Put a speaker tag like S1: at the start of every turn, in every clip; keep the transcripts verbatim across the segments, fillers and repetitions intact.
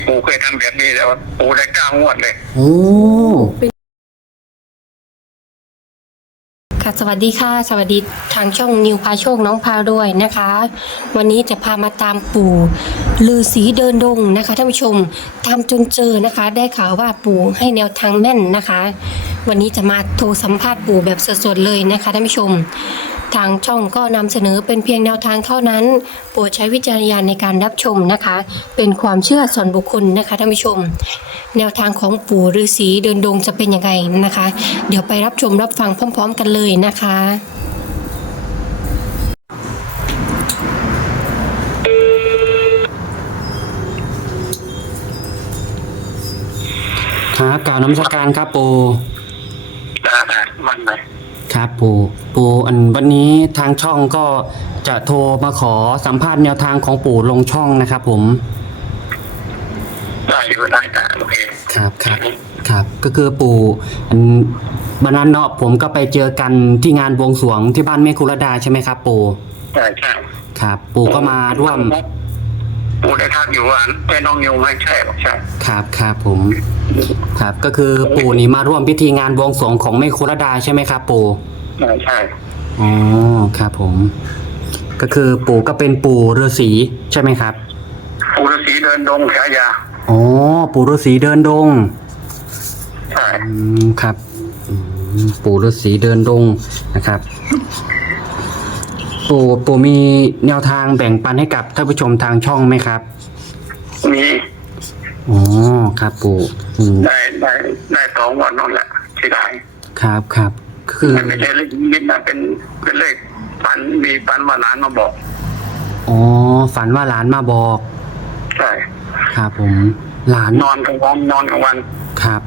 S1: ปู่เคยทำแบบนี้แล้วปู่ได้เก้างวดเลย
S2: โอ้
S3: ค่ะสวัสดีค่ะสวัสดีทางช่องนิวพาโชคน้องพาด้วยนะคะ วันนี้จะพามาตามปู่ฤาษีเดินดงนะคะท่านผู้ชมตามจนเจอนะคะ ได้ข่าวว่าปู่ให้แนวทางแม่นนะคะ วันนี้จะมาโทรสัมภาษณ์ปู่แบบสดๆเลยนะคะท่านผู้ชม ทางช่องก็นำเสนอเป็นเพียงแนวทางเท่านั้นโปรดใช้วิจารณญาณในการรับชมนะคะ เป็นความเชื่อส่วนบุคคลนะคะท่านผู้ชม แนวทางของปู่ฤาษีเดินดงจะเป็นยังไงนะคะ เดี๋ยวไปรับชมรับฟังพร้อมๆกันเลยนะคะ
S2: ครับกล่าวน้ำสการครับปู
S1: ได้มันไหม
S2: ครับปูปูอันวันนี้ทางช่องก็จะโทรมาขอสัมภาษณ์แนวทางของปู่ลงช่องนะครับผม
S1: ได้อยู่ได้แต่โอเค
S2: ครับครับครับก็คือปู่อันวันนั้นเนาะผมก็ไปเจอกันที่งานบวงสรวงที่บ้านแม่คุรดาใช่ไหมครับปู่
S1: ใช่ใช่
S2: ครับปู่ก็มาร่วม
S1: ปู่ได้ทักอยู่ว่าเป็นน้องนิวไม่ใช่หรอกใช่
S2: ครับครับผมครับก็คือปู่นี่มาร่วมพิธีงานบวงสรวงของแม่คุรดาใช่ไหมครับปู่
S1: ใช่ใช่
S2: อ๋อครับผมก็คือปู่ก็เป็นปู่ฤาษีใช่ไหมครับ
S1: ปู่ฤาษีเดินดงฉายา
S2: อ๋อปู่ฤาษีเดินดง
S1: ใช่
S2: อืมครับอืมปู่ฤาษีเดินดงนะครับ ปู่ปู่มีแนวทางแบ่งปันให้กับท่านผู้ชมทางช่องไหมครับ
S1: มี
S2: อ๋อครับปู่อืม
S1: ได้ได้ได้สองวันนั่นแหละที่ได้
S2: ครับครับคือ
S1: มันไม่ใช่เลขนิดนะเป็นเป็นเลขฝันมีฝันมาหลานมาบอก
S2: อ๋อฝันว่าหลานมาบอก
S1: ใช่
S2: ครับผมหลาน
S1: นอนกลางวันนอนกลางวัน
S2: ครับ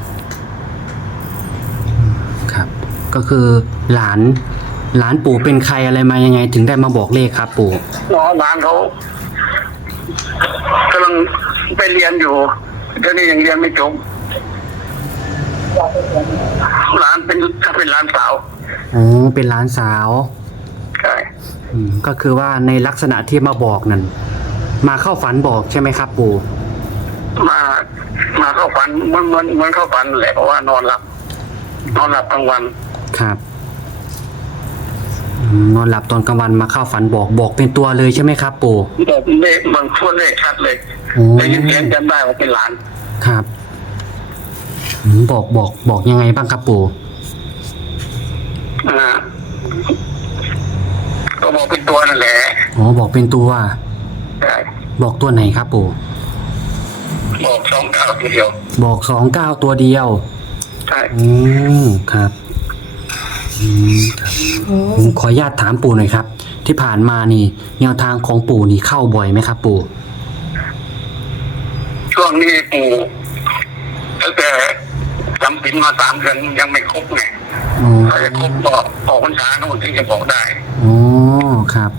S2: ครับ ก็คือหลานหลานปู่เป็นใครอะไรมายังไง ถึงได้มาบอกเลขครับปู่
S1: น้องหลานเขากำลังไปเรียนอยู่เดี๋ยวนี้ยังเรียนไม่จบหลานเป็นถ้าเป็นหลานสาว
S2: อ๋อเป็นหลานสาว
S1: ใช่
S2: อืมก็คือว่าในลักษณะที่มาบอกนั่นมาเข้าฝันบอกใช่ไหมครับปู่
S1: มามาเข้าฝันเหมันเหมันเหมันเข้าฝันแหละเพราะว่านอนหลับ นอนหลับกลางวัน
S2: ครับอืมนอนหลับตอนกลางวันมาเข้าฝันบอกบอกเป็นตัวเลยใช่ไหมครับปู่
S1: บอกเลขบางช่วเลขชัดเลย
S2: โอ้
S1: ได้ยินเสียงจำได้ว่าเป็นหลาน
S2: ครับอืมบอกบอกบอกยังไงบ้างครับปู่
S1: อ่าก็บอกเป็นตัวนั่นแหละ
S2: อ๋อบอกเป็นตัว
S1: ใช่
S2: บอกตัวไหนครับปู่
S1: บอกสองเก้าทีเดียว
S2: บอกสองเก้าตัวเดียว
S1: ใช่
S2: อืมครับอืมครับผมขออนุญาตถามปู่หน่อยครับ ที่ผ่านมานี่แนวทางของปู่นี่เข้าบ่อยไหมครับปู่
S1: ช่วงนี้ปู่ตั้งแต่จำศีลมาสามเดือนยังไม่ครบไง
S2: อ๋อ
S1: ถ้าจะครบก็ออกพรรษาโน่นถึงจะบอกได้
S2: อ๋อครับ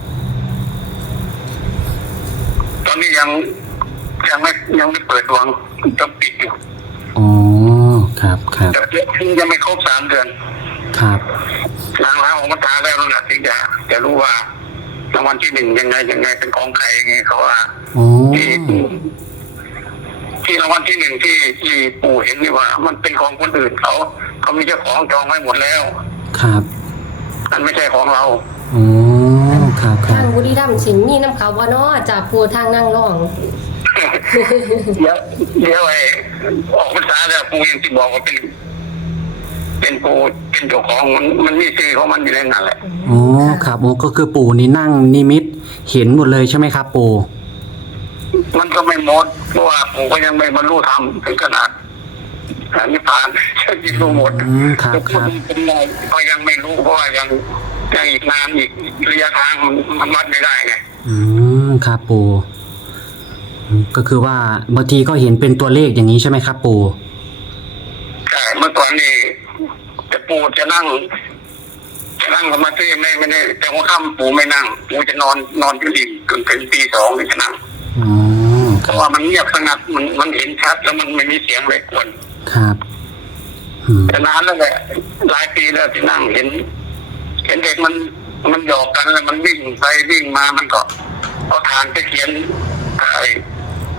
S1: ตอนนี้ยังยังไม่ยังไม่เปิดดวงต้องปิดอยู่
S2: อ๋อครับครับ
S1: แต่ถึงยังไม่ครบสามเดือน
S2: ครับ
S1: หลังล้างออกพรรษาแล้วนั่นแหละถึงจะจะรู้ว่ารางวัลที่หนึ่งยังไงยังไงเป็นของใครยังไงเขาว่า
S2: อ๋อ
S1: ที่ที่รางวัลที่หนึ่งที่ที่ปู่เห็นนี่ว่า มันเป็นของคนอื่นเขาเขามีเจ้าของจองไว้หมดแล้ว
S2: ครับ
S1: มันไม่ใช่ของเรา
S2: อ๋อครับครั
S3: ทาง
S2: บ
S3: บุรีรัมย์สินมีน้ำเขาว่านาะจากปูทางนั่งร่อง
S1: เดี๋ยวเดี๋ยวไอ้ออกพรรษาแล้วปู่ยังที่บอกว่าเป็น เป็นปู่เป็นเจ้าของมันมันมีชื่อของมันอยู่ในนั้นแหละ
S2: อ๋อครับโอ้ก็คือปู่นี่นั่งนิมิตเห็นหมดเลยใช่ไหมครับปู่
S1: มันก็ไม่หมดเพราะว่าปู่ก็ยังไม่บรรลุธรรมถึงขนาดอ่านิพพานจะกินรู้หมด
S2: อืมครับ
S1: จะ
S2: ค
S1: พูด
S2: รับ
S1: เป็นไงก็ยังไม่รู้เพราะว่ายังยังอีกนานอีกระยะทางมันมันวัดไม่ได้ไง
S2: อืมครับปู่อืมก็คือว่าบางทีก็เห็นเป็นตัวเลขอย่างนี้ใช่ไหมครับปู่
S1: ใช่เมื่อก่อนนี่จะปู่จะนั่ง จะนั่งสมาธิไม่ไม่ได้แต่หัวค่ำปู่ไม่นั่งปู่จะนอนนอนอยู่ดีจนถึงตีสองถึงจะนั่ง
S2: อ๋อ
S1: เพ
S2: ครั
S1: ราะ
S2: บ
S1: ว่ามันเงียบสงัดมันมันเห็นชัดแล้วมันไม่มีเสียงเลยกวน
S2: ครับอืม
S1: แต่นานแล้วแหละหลายปีแล้วที่นั่งเห็น เห็นเด็กมันมันหยอกกันแล้วมันวิ่งไปวิ่งมามันก็เอาทานไปเขียนไอ้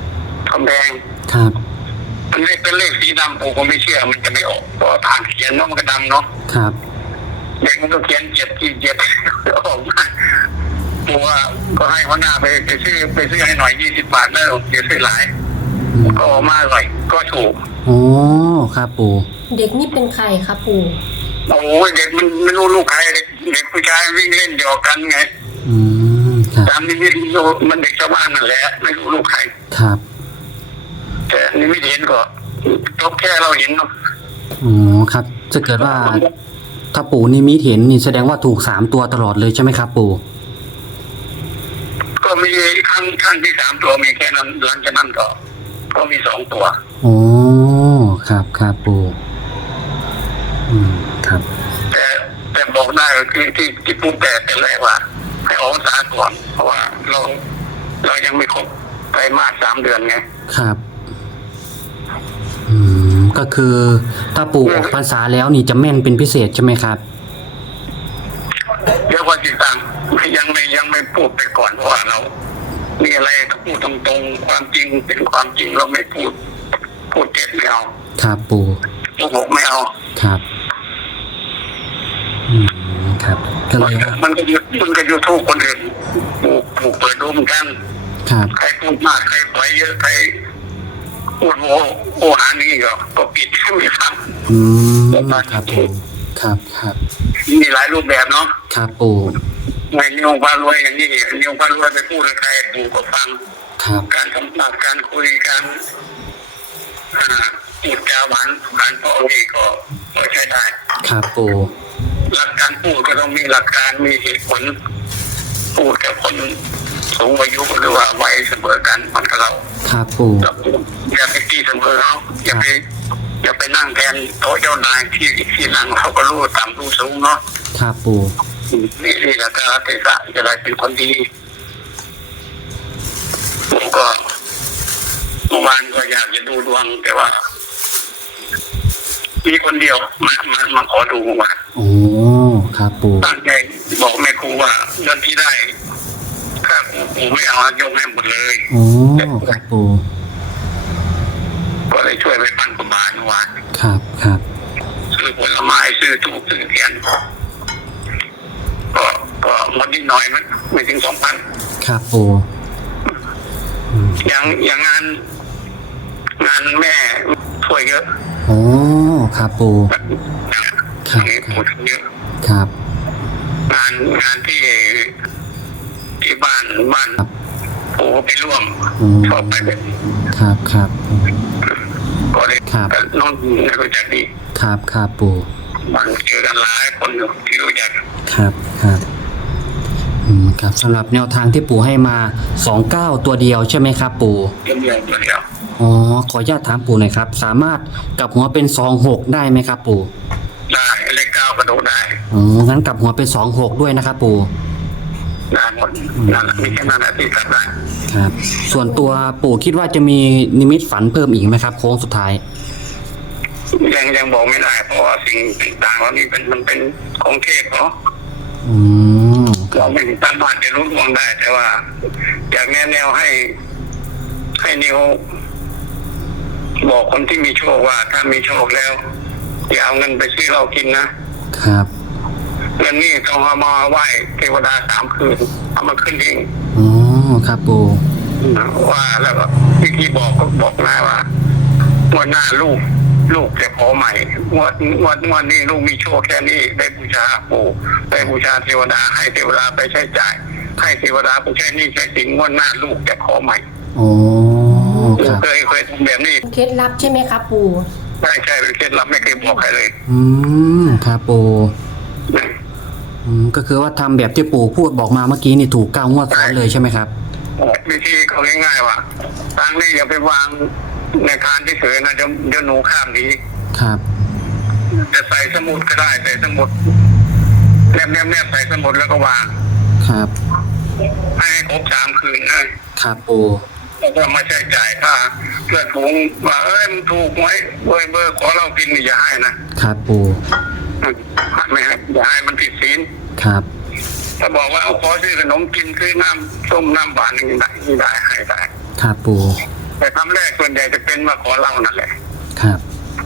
S1: กำแพง
S2: ครับ
S1: มันไม่เป็นเลขสีดำผมก็ไม่เชื่อมันจะไม่ออกเพราะผ่านเขียนเนาะมันก็ดำเนาะ
S2: ครับ
S1: เด็กมันก็เขียนเจ็ดกี่เจ็ดออกมาตัวก็ให้หัวหน้าไปไปซื้อไปซื้อให้หน่อยยี่สิบบาทแล้วเดี๋ยวซื้อหลาย
S2: อืม
S1: ก็ออกมาเลยก็ถูก
S2: โอ้ครับปู่
S3: เด็กนี่เป็นใครคะปู่
S1: โอ้ยเด็กมันไม่รู้ลูกใครเด็กเด็กผู้ชายวิ่งเล่นเดียวกันไง
S2: อืมครับ
S1: ตามนิมิตมันเด็กชาวบ้านนั่นแหละไม่รู้ลูกใคร
S2: ครับ
S1: แต่นิมิตเห็นก็จบแค่เราเห็นเนาะ
S2: อ๋อครับถ้าเกิดว่า ถ้าปู่นิมิตเห็นนี่แสดงว่าถูกสามตัวตลอดเลยใช่ไหมครับปู่
S1: ก็มีครั้งครั้งที่สามตัวมีแค่นั้นหลังจากนั้นก็ ก็มีสองตัว
S2: โอ้ครับครับปู่อืมครับ
S1: แต่แต่บอกได้ที่ที่ที่พูดแต่แต่แรกว่า ให้ออกพรรษาก่อนเพราะว่าเราเรายังไม่ครบไตรมาสสามเดือนไง
S2: ครับอืมก็คือถ้าปู่ออกพรรษาแล้วนี่จะแม่นเป็นพิเศษใช่ไหมครับ
S1: เรียกว่าจิตตังยังไม่ยังไม่พูดไปก่อนเพราะว่าเรา มีอะไรก็พูดตรงๆความจริงเป็นความจริงเราไม่พูด พูดเท็จไม่เอา
S2: ครับปู่
S1: โกหกไม่เอา
S2: ครับอืมครับก็เลยว่า
S1: มันก็ยุดมันก็ยูทูบคนอื่นปลูกปลูกเปิดดูเหมือนกัน
S2: ครับ
S1: ใครพูดมากใครปล่อยเยอะใครพูดโวโอหานี่ก็ก็ปิดไม่ฟัง
S2: อืมครับปู่ครับครับ
S1: มีหลายรูปแบบเนาะ
S2: ครับปู่
S1: ไม่นิยมพารวยอย่างนี้นิยมพารวยไปพูดกับใครปู่ก็ฟัง
S2: ครับ
S1: การสัมภาษณ์การคุยการอ่าพูดจาหวานการพ่อนี่ก็ก็ใช้ได้
S2: ครับปู่
S1: หลักการพูดก็ต้องมีหลักการมีเหตุผลพูดกับคนสูงอายุหรือว่าวัยเสมอกันมันกับเรา
S2: ครับปู่
S1: อย่าไปตีเสมอเขาอย่าไปอย่าไปนั่งแทนโต๊ะเจ้านายที่ที่นั่งเขาก็รู้ต่ำรู้สูงเนาะ
S2: ครับปู่
S1: นี่นี่แหละการเทศะจะได้เป็นคนดีผมก็เมื่อวานก็อยากจะดูดวงแต่ว่า มีคนเดียวมามามาขอดูเมื่อวาน
S2: โอ้ครับปู่
S1: ตั้งใจบอกแม่ครูว่าเงินที่ได้ค่าครูครูไม่เอายกให้หมดเลย
S2: โอ้ครับปู่
S1: ก็เลยช่วยไปพันกว่าบาทเมื่อวาน
S2: ครับครับ
S1: ซื้อผลไม้ซื้อถูกซื้อเทียนก็ก็หมดนิดหน่อยมันไม่ถึงสองพัน
S2: ครับปู่อืม
S1: อย่างอย่างงาน งานแม่ช่วยเยอะ
S2: โอ้ครับปู่ ครับ
S1: นี่พูดถึงเยอะ
S2: ครับ
S1: งานงานที่ที่บ้านบ้านโอ้ไปร่วม
S2: อืม
S1: ชอบไปแบบ
S2: ครับครับอืม
S1: ก็เลย
S2: ครับ
S1: น้องไม่รู้จักดี
S2: ครับครับปู่
S1: มันเจอกันหลายคนอยู่ที่รู้จัก
S2: ครับครับอืมครับสำหรับแนวทางที่ปู่ให้มาสองเก้าตัวเดียวใช่ไหมครับปู่
S1: เดียวเดียวเดียว
S2: อ๋อขออนุญาตถามปู่หน่อยครับ สามารถกลับหัวเป็นสองหกได้ไหมครับปู่
S1: ได้เลขเก้ากระโดดได้
S2: อ๋องั้นกลับหัวเป็นสองหกด้วยนะครับปู่
S1: ได้หมดนั่นแหละมีแค่นั้นแหละที่ทำได้
S2: ครับ ส่วนตัวปู่คิดว่าจะมีนิมิตฝันเพิ่มอีกไหมครับ โค้งสุดท้าย
S1: ยังยังบอกไม่ได้เพราะว่าสิ่งต่างๆเหล่านี้เป็นมันเป็นของเทพเนาะ
S2: อืมค
S1: เรา
S2: รับ
S1: ไม่สามารถจะรู้ดวงได้ แต่ว่า อยากแนะแนวให้ ให้นิวบอกคนที่มีโชคว่า ถ้ามีโชคแล้วอย่าเอาเงินไปซื้อเรากินนะครับ เงินนี่ต้องเอามาไหว้เทวดาสามคืนเอามาขึ้นเอง
S2: อ๋อครับปู่
S1: ว่าแล้วก็วิธีบอกก็บอกนะว่าวันหน้าลูก ลูกจะขอใหม่วันวันวันนี้ลูกมีโชคแค่นี้ได้บูชาปู่ได้บูชาเทวดา ให้เทวดาไปใช้จ่าย ให้เทวดาไปใช้หนี่ใช้สินวันหน้าลูกจะขอใหม่
S2: โอ้ครับ
S1: เคยเคยทำแบบนี้
S3: เคล็ดลับใช่ไหมคะปู่
S1: ใช่ใช่เป็นเคล็ดลับไม่เคยบอกใครเลย
S2: อืมครับปู่อืมก็คือว่าทำแบบที่ปู่พูดบอกมาเมื่อกี้นี่ถูกเก้างวดซ้อนเลยใช่ไหมครับ
S1: วิธีเขาง่ายๆว่าทางนี้อย่าไปวางในคานที่เฉยๆนะเดี๋ยวเดี๋ยวหนูข้ามหนี้
S2: ครับ
S1: จะใส่สมุดก็ได้ใส่สมุดแนบแนบแนบใส่สมุดแล้วก็วาง
S2: ครับ
S1: ให้ครบสามคืนนะครับ
S2: ปู่
S1: แล้วก็มาใช้จ่ายถ้าเพื่อนฝูงว่าเอ้ยมันถูกไหมเว้ยเบอร์ขอเรากินนี่อย่าให้นะครับ
S2: ปู่
S1: ไม่ให้อย่าให้มันผิดศีล
S2: ครับ
S1: ถ้าบอกว่าเอาขอซื้อขนมกินซื้อน้ำส้มน้ำหวานนี่ได้นี่ได้ให้ได้
S2: ครับปู่
S1: แต่คำแรกส่วนใหญ่จะเป็นมาขอเรานั่นแหละ
S2: ครับ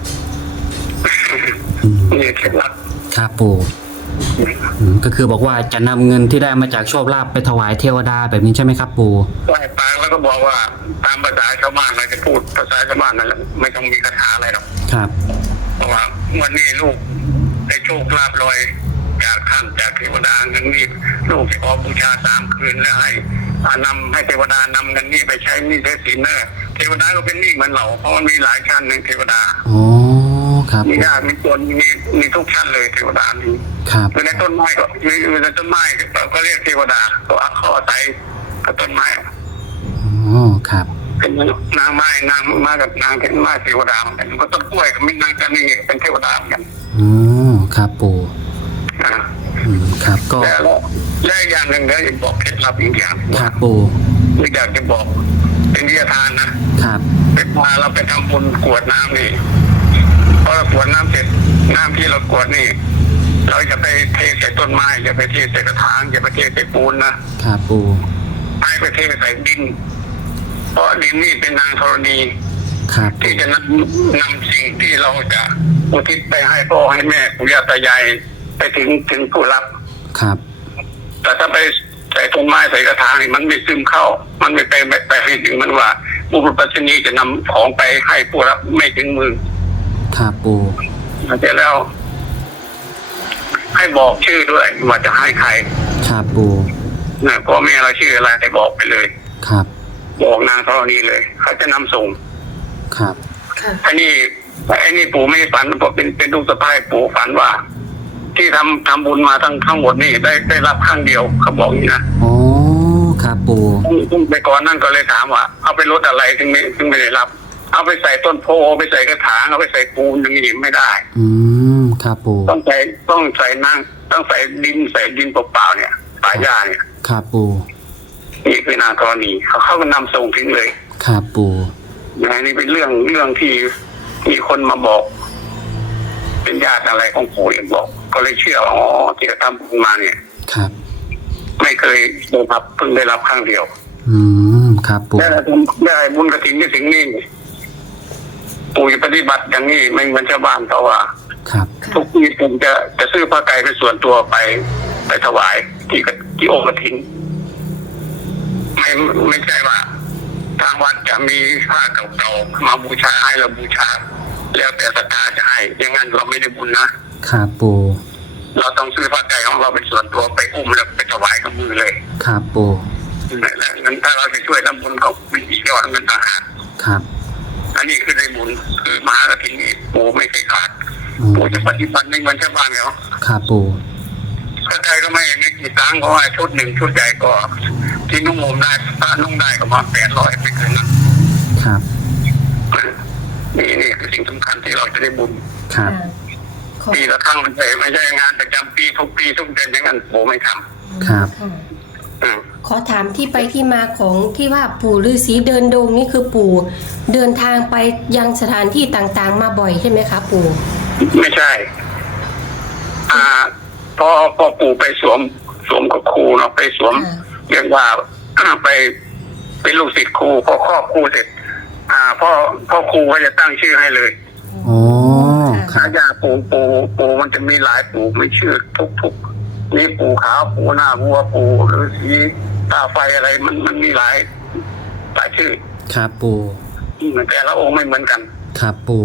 S2: อืม
S1: นี่เคล็ดลับ
S2: ครับปู่อืมก็คือบอกว่าจะนำเงินที่ได้มาจากโชคลาภไปถวายเทวดาแบบนี้ใช่ไหมครับปู่
S1: ไหว้ปางแล้วก็บอกว่าตามภาษาชาวบ้านเราจะพูดภาษาชาวบ้านนั่นแหละไม่ต้องมีคาถาอะไรหรอก
S2: ครับ
S1: เพราะว่าวันนี้ลูกได้โชคลาภลอยจากท่านจากเทวดาเงินนี้ลูกจะขอบูชาสามคืนแล้วให้อ่านำให้เทวดานำเงินนี้ไปใช้หนี้ใช้สินเนอะเทวดาก็เป็นหนี้เหมือนเราเพราะมันมีหลายชั้นในเทวดา
S2: อ๋อครับ
S1: มี
S2: ปู่
S1: ญาติมีจนมีมีทุกชั้นเลยเทวดามี
S2: ครับ
S1: อยู่ในต้นไม้ก็อยู่ในต้นไม้เราก็เรียกเทวดาก็เอาเข้ออาศัยกับต้นไม้
S2: อ๋อครับ
S1: เป็นนางไม้นางมากับนางเป็นไม้เทวดาเหมือนกันก็ต้นกล้วยกับมีนางจันนี่เป็นเทวดาเหมือนกัน
S2: อ๋อครับปู่
S1: อ่า
S2: อืมครับก็
S1: แล้วและอีกอย่างหนึ่งก็จะบอกเคล็ดลับอีกอย่าง
S2: ครับปู่
S1: ไม่อยากจะบอกเป็นวิทยาทานนะครับ เป็นพาเราไปทำบุญกรวดน้ำนี่พอเรากรวดน้ำเสร็จน้ำที่เรากรวดนี่ เราจะไปเทใส่ต้นไม้อย่าไปเทใส่กระถางอย่าไปเทใส่ปูนนะครับ
S2: ปู่
S1: ให้ไปเทใส่ดิน เพราะดินนี่เป็นนางธรณี
S2: ครับ
S1: ที่จะนำนำสิ่งที่เราจะอุทิศไปให้พ่อให้แม่ปู่ย่าตายายไปถึงถึงผู้รับ
S2: ครับ
S1: แต่ถ้าไปใส่ต้นไม้ใส่กระถางนี่มันไม่ซึมเข้า มันไม่ไปไปไปให้ถึงมันว่าบุรุษปัจจุบันจะนำของไปให้ผู้รับไม่ถึงมือ
S2: ครับปู่
S1: เสร็จแล้ว ให้บอกชื่อด้วยว่าจะให้ใคร
S2: ครับปู่
S1: นะพ่อแม่เราชื่ออะไรให้บอกไปเลย
S2: ครับ
S1: บอกนางธรณีเลยเขาจะนำส่ง
S2: ครับ
S3: ค่ะ
S1: ไอ้นี่ไอ้นี่ปู่ไม่ได้ฝันเพราะเป็นเป็นลูกสะใภ้ปู่ฝันว่า ที่ทำทำบุญมาทั้งทั้งหมดนี่ได้ได้รับครั้งเดียวเขาบอกอย่างนี้นะ
S2: อ๋อครับปู่
S1: ซึ่งไปก่อนนั่นก็เลยถามว่า เอาไปลดอะไรถึงไม่ถึงไม่ได้รับ เอาไปใส่ต้นโพเอาไปใส่กระถางเอาไปใส่ปูนอย่างนี้ไม่ได้
S2: อืมครับปู่
S1: ต้องใส่ต้องใส่นั่งต้องใส่ดินใส่ดินเปล่าๆเนี่ยป่าหญ้าเนี่ย
S2: ครับปู่
S1: นี่คือนางกรณีเขาเขาก็นำส่งถึงเลย
S2: ครับปู่
S1: นะนี่เป็นเรื่องเรื่องที่มีคนมาบอก เป็นญาติอะไรของปู่เองบอก ก็เลยเชื่อว่าอ๋อที่เขาทำบุญมาเนี่ย
S2: ครับ
S1: ไม่เคยได้รับเพิ่งได้รับครั้งเดียว
S2: อืมครับปู่
S1: ได้ได้บุญกฐินที่ถึงนี่ปู่จะปฏิบัติอย่างนี้ไม่เหมือนชาวบ้านเพราะว่า
S2: ครับ
S1: ทุกปีผมจะจะซื้อผ้าไก่เป็นส่วนตัวไปไปถวายที่กที่องค์กฐินไม่ไม่ใช่ว่า ทางวัดจะมีผ้าเก่าๆมาบูชาให้เราบูชา แล้วแต่ศรัทธาจะให้อย่างนั้นเราไม่ได้บุญนะครับ
S2: ปู่
S1: เราต้องซื้อผ้าไก่ของเราเป็นส่วนตัวไปอุ้มแล้วไปถวายกับมือเลย
S2: ครับปู่
S1: นั่นแหละงั้นถ้าเราจะช่วยทำบุญเขาไม่อีกยอดเงินต่างหาก
S2: ครับ
S1: อันนี้คือได้บุญคือมหากฐินนี่ปู่ไม่เคยขาด
S2: อืม
S1: ปู่จะปฏิบัติในวันชาวบ้านเขา
S2: ครับปู่
S1: ถ้าใจก็ไม่ไม่กี่ตังค์เพราะว่าชุดหนึ่งชุดใหญ่ก็ ที่นุ่งห่มได้ถ้านุ่งได้ก็มาแปดร้อยไม่เกินนะครับ นี่นี่คือสิ่งสำคัญที่เราจะได้บุญ
S2: ครับ
S3: ขอ
S1: ปีละครั้งมันไม่ใช่งานประจำปีทุกปีทุกเดือนอย่างนั้นปู่ไม่ท
S2: ครับ
S3: ค่ะ
S1: ำอืม
S3: ขอถามที่ไปที่มาของที่ว่าปู่ฤาษีเดินดงนี่คือปู่เดินทางไปยังสถานที่ต่างๆ มาบ่อยใช่ไหมคะปู่
S1: ไม่ใช่ อ่า พอพอปู่ไปสวมสวมกับครูเนาะไปสวม
S3: ค่ะ
S1: เรียกว่าไปเป็นลูกศิษย์ครูพอครอบครูเสร็จ อ่าพ่อพ่อครูก็จะตั้งชื่อให้เลย
S2: อ๋อครั
S1: อา
S2: บ
S1: ญาปู่ปู่ปู่มันจะมีหลายปู่ไม่ชื่อทุกทุกนี่ปู่ขาวปู่หน้าวัวปู่หรือสีตาไฟอะไรมันมันมีหลายหลายชื่อ
S2: ครับปู่
S1: แต่ละองค์ไม่เหมือนกัน
S2: ครับปู่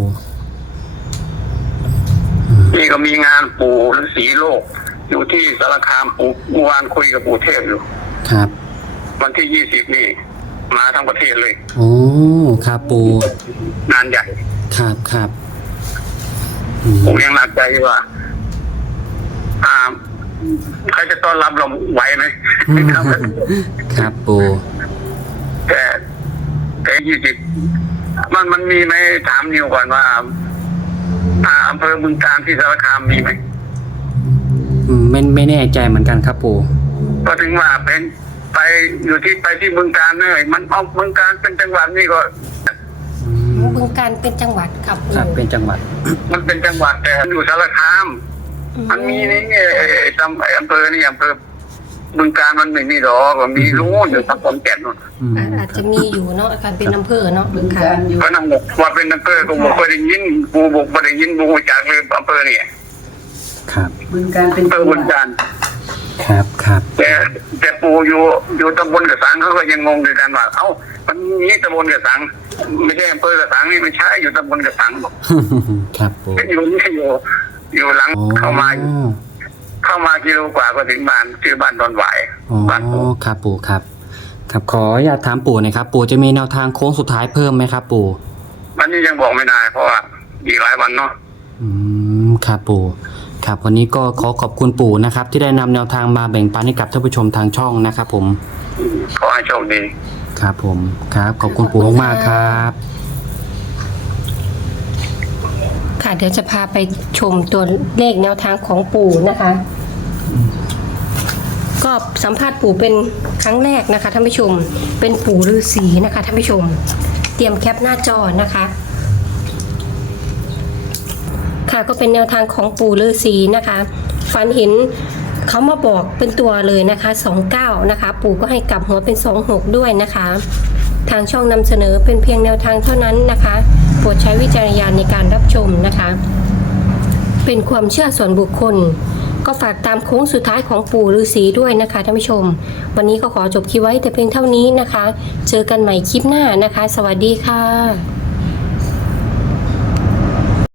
S1: นี่ก็มีงานปู่ฤาษีโลก อยู่ที่สารคามปู่เมื่อวานคุยกับปู่เทพอยู่
S2: ครับ
S1: วันที่ยี่สิบนี่มาทั้งประเทศเลย
S2: โอ้ครับปู่
S1: งานใหญ่
S2: ครับครับอืม
S1: ผมยังหนักใจว่า อ่าใครจะต้อนรับเราไหวไหม
S2: ครับปู่
S1: แต่แต่ยี่สิบมันมันมีไหมถามนิวก่อนว่าอ่าอำเภอบึงกาฬที่สารคามมีไหม
S2: อืมไม่ไม่แน่ใจเหมือนกันครับปู่
S1: ก็ถึงว่าเป็นไปอยู่ที่ไปที่บึงกาฬเนยมันเอาบึงกาฬเป็นจังหวัดนี่ก็
S2: อืม
S3: บึงการเป็นจังหวัดครับ
S2: ครับ
S3: ปู่
S2: เป็นจังหวัด
S1: มันเป็นจังหวัดแต่อยู่สารคาม
S3: อื
S1: มันมีนี่ไอ้ไอ้ตำไอ้อำเภอนี่อำเภอบึงการมันไม่มีหรอกมันมีรู้อยู่ทั้งคนแก่นนู่น
S2: อืม
S3: อ่าอาจจะมีอยู่เนาะการเป็นอำเภอเนาะ
S4: บึง
S3: ค่ะ
S4: การอยู่
S1: ก็นั่งบอกว่าเป็นอำเภอก็บอกไม่ได้ยินกูบอกไม่ได้ยินบูจากเลยอำเภอเนี่ย
S2: ครับ
S4: บึงการเป็น
S1: อำเภอบึงการ
S2: ครับครับ
S1: แต่แต่ปู่อยู่อยู่ตำบลกระสังเขาก็ยังงงด้วยกันว่าเอ้ามันนี้ตำบลกระสังไม่ใช่อำเภอกระสังนี่ไม่ใช่อยู่ตำบลกระสังบอก
S2: ครับปู่
S1: อยู่นี่อยู่อยู่หลัง
S2: อ๋อ
S1: เข้ามาเข้ามากิโลกว่าก็ถึงบ้านชื่อบ้านดอนหวาย
S2: อ๋อ
S1: บ้านปู่
S2: ครับปู่ครับ ครับขออยากถามปู่หน่อยครับ ปู่จะมีแนวทางโค้งสุดท้ายเพิ่มไหมครับ ปู่
S1: วันนี้ยังบอกไม่ได้เพราะว่าอีกหลายวันเนาะ
S2: อืมครับปู่ครับวันนี้ก็ขอขอบคุณปู่นะครับ ที่ได้นำแนวทางมาแบ่งปันให้กับท่านผู้ชมทางช่องนะครับผม
S1: ขอให้โชคดี
S2: ครับผมครับขอบคุณปู่มากๆครับ
S3: ค่ะเดี๋ยวจะพาไปชมตัวเลขแนวทางของปู่นะคะ ก็สัมภาษณ์ปู่เป็นครั้งแรกนะคะท่านผู้ชมเป็นปู่ฤาษีนะคะท่านผู้ชม เตรียมแคปหน้าจอนะคะ ค่ะก็เป็นแนวทางของปู่ฤาษีนะคะฝันเห็นเขามาบอกเป็นตัวเลยนะคะสองเก้านะคะ ปู่ก็ให้กลับหัวเป็นสองหกด้วยนะคะ ทางช่องนำเสนอเป็นเพียงแนวทางเท่านั้นนะคะโปรดใช้วิจารณญาณในการรับชมนะคะ เป็นความเชื่อส่วนบุคคล ก็ฝากตามโค้งสุดท้ายของปู่ฤาษีด้วยนะคะท่านผู้ชม วันนี้ก็ขอจบคลิปไว้แต่เพียงเท่านี้นะคะ เจอกันใหม่คลิปหน้านะคะ สวัสดีค่ะ